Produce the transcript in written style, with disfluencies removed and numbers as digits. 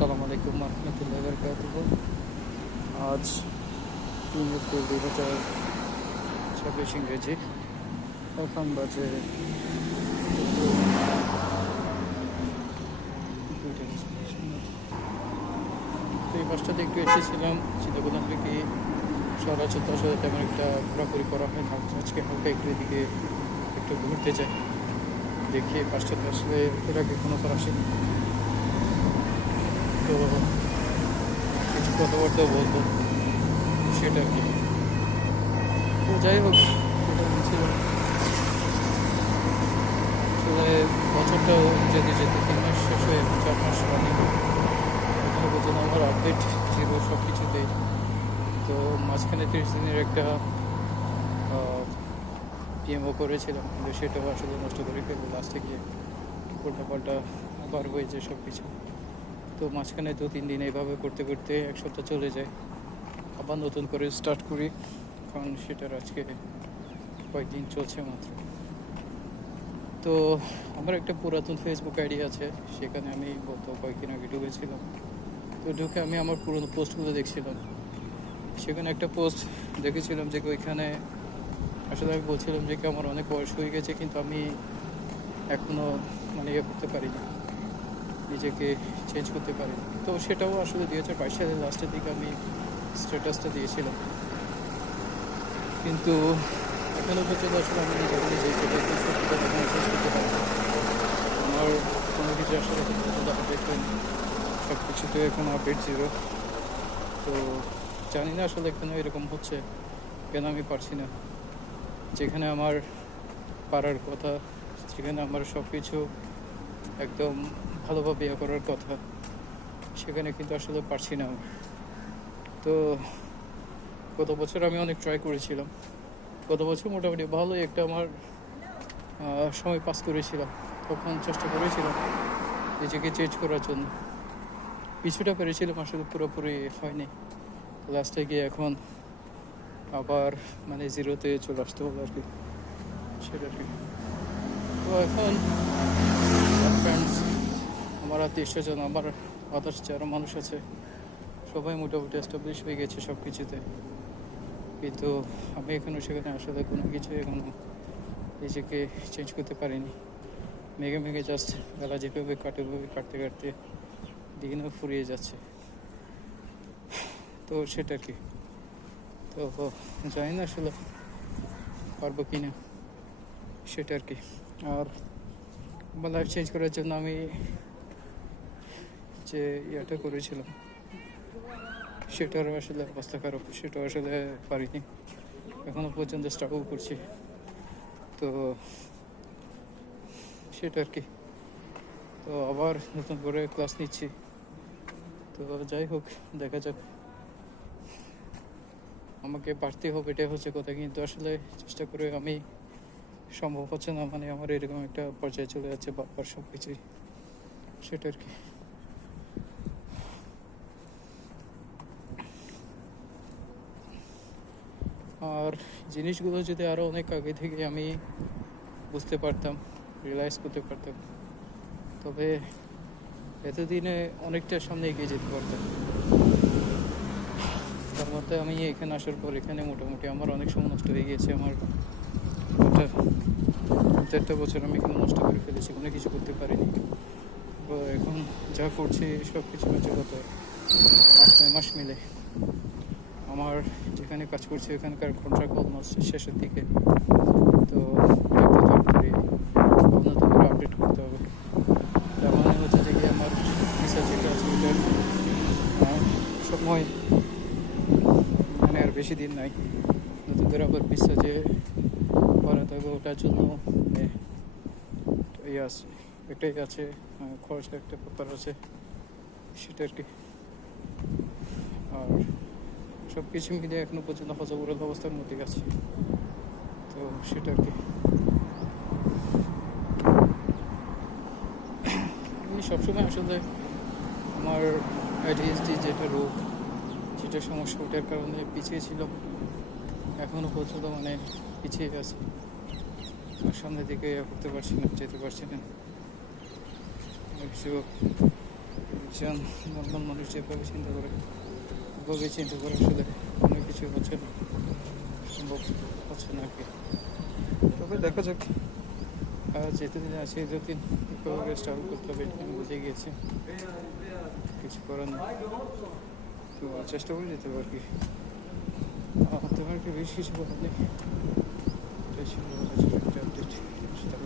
আসসালামু আলাইকুম রহমতুল্লাহি ওয়া বারাকাতুহু। আজ ৩ এপ্রিল ২০২৬ ইংরেজি। এখন বাজে দুপুর 2টা। তো এই পাঁচটাতে একটু এসেছিলাম, চিন্তা করলাম কি সচরাচর তো আসলে তেমন একটা ঘোরাঘুরি করা হয় না। আজকে হালকা একটু এদিকে একটু ঘুরতে যাই, দেখি পাঁচটাতে আসলে এর আগে কোনো বার আসেনি। তো কিছু কথাবার্তা বলবো, সেটা কি। তো যাই হোক, সেটা বলছিলাম আসলে বছরটাও যেতে যেতে 3 মাস শেষ হয়ে 4 মাস রানিং। এখনো পর্যন্ত আমার আপডেট জিরো সব কিছুতেই। তো মাঝখানে 30 দিনের একটা পিএমও করেছিলাম, কিন্তু সেটাও আসলে নষ্ট করে ফেলবো লাস্টে গিয়ে। উল্টাপাল্টা আবার হয়েছে সব কিছু। তো মাঝখানে 2-3 দিন এইভাবে করতে করতে 1 সপ্তাহ চলে যায়, আবার নতুন করে স্টার্ট করি। কারণ সেটার আজকে কয়েকদিন চলছে মাত্র। তো আমার একটা পুরাতন ফেসবুক আইডি আছে, সেখানে আমি গত কয়েকদিন আগে ঢুকেছিলাম। তো ঢুকে আমি আমার পুরনো পোস্টগুলো দেখছিলাম। সেখানে একটা পোস্ট দেখেছিলাম যে ওইখানে আসলে আমি বলছিলাম যে আমার অনেক বয়স হয়ে গেছে, কিন্তু আমি এখনও ইয়ে করতে পারিনি, নিজেকে চেঞ্জ করতে পারিনি। তো সেটাও আসলে 2022 সালের লাস্টের দিকে আমি স্ট্যাটাসটা দিয়েছিলাম, কিন্তু এখনও পর্যন্ত আসলে আমি নিজেকে নিজেই চেঞ্জ করতে পারি। আমার কোনো কিছু আসলে এখন পর্যন্ত আপডেট হয়নি, সব কিছুতে এখন আপডেট জিরো। তো জানি না আসলে কেন এরকম হচ্ছে, কেন আমি পারছি না। যেখানে আমার পারার কথা, যেখানে আমার সব কিছু একদম ভালোভাবে ইয়ে করার কথা, সেখানে কিন্তু আসলে পারছি না আমি। তো গত বছর আমি অনেক ট্রাই করেছিলাম। গত বছর মোটামুটি ভালোই একটা আমার সময় পাস করেছিলাম। তখন চেষ্টা করেছিলাম নিজেকে চেঞ্জ করার জন্য, কিছুটা পেরেছিলাম, আসলে পুরোপুরি হয়নি। লাস্টে গিয়ে এখন আবার জিরোতে চলে আসতে হলো আর কি, সেটা আর কি। তো এখন ফ্রেন্ডস, আমার আত্মীয় স্বজন, আমার আদার্স যারা মানুষ আছে, সবাই মোটামুটি এস্টাবলিশ হয়ে গেছে সব কিছুতে। কিন্তু আমি এখনও সেখানে আসলে কোনো কিছু এখনও নিজেকে চেঞ্জ করতে পারিনি। মেঘে মেঘে জাস্ট বেলা যেভাবে কাটে ওইভাবে কাটতে কাটতে দিনও ফুরিয়ে যাচ্ছে। তো সেটা আর কি। তো জানি না আসলে পারবো কি না, সেটা আর কি। আর আমার লাইফ চেঞ্জ করার জন্য আমি যে ইয়েটা করেছিলাম, সেটার আসলে অবস্থা খারাপ, সেটা আসলে পারিনি, এখনও পর্যন্ত স্ট্রাগল করছি। তো সেটা আর কি। তো আবার নতুন করে ক্লাস নিচ্ছি। তো যাই হোক, দেখা যাক, আমাকে পারতে হবে, এটাই হচ্ছে কথা। কিন্তু আসলে চেষ্টা করে আমি সম্ভব হচ্ছে না, আমার এরকম একটা পর্যায়ে চলে যাচ্ছে বারবার সব কিছুই, সেটা আর কি। আর জিনিসগুলো যদি আরও অনেক আগে থেকে আমি বুঝতে পারতাম, রিয়েলাইজ করতে পারতাম, তবে এতদিনে অনেকটা সামনে এগিয়ে যেতে পারতাম। তার মধ্যে আমি এখানে আসার পর এখানে মোটামুটি আমার অনেক সময় নষ্ট হয়ে গিয়েছে। আমার 2-4 বছর আমি এখানে নষ্ট করে ফেলেছি, কোনো কিছু করতে পারিনি। তো এখন যা করছি সব কিছু হচ্ছে গত 8-9 মাস মিলে। আমার যেখানে কাজ করছি ওখানকার কন্ট্রাক্ট অলমোস্ট শেষের দিকে। তো একটু তাড়াতাড়ি নতুন করে আপডেট করতে হবে। তার মানে হচ্ছে যে কি আমার রিসার্চ যেটা আছে ওইটার সময় আর বেশি দিন নাই। নতুন করে আবার রিসার্চে করাতে হবে, ওটার জন্য ইয়ে আছে, একটাই আছে, খরচের একটা ব্যাপার আছে, সেটা আর কি। আর সব কিছু মিলিয়ে এখনো পর্যন্ত হজবরল অবস্থার মধ্যে আছে। তো সেটা আর কি। আমি সবসময় আসলে আমার ADHD যেটা রোগ, যেটা সমস্যা, ওটার কারণে পিছিয়ে ছিল, এখনও পর্যন্ত পিছিয়ে আছে। সামনের দিকে করতে পারছি না, যেতে পারছি না, কিছু একজন নর্মাল মানুষ যেভাবে চিন্তা করে ওভাবে চিন্তা করে আসলে অনেক কিছু হচ্ছে না, সম্ভব হচ্ছে না আর কি। তবে দেখা যাক, যেতদিন আছে যতদিন কীভাবে স্ট্রাগল করতে হবে এটা আমি বুঝে গিয়েছি, কিছু করার নেই। তো চেষ্টা করে যেতে হবে আর কি। তোমার কি বেশ কিছু বলার নেই, এটাই ছিল একটা আপডেট। সেটা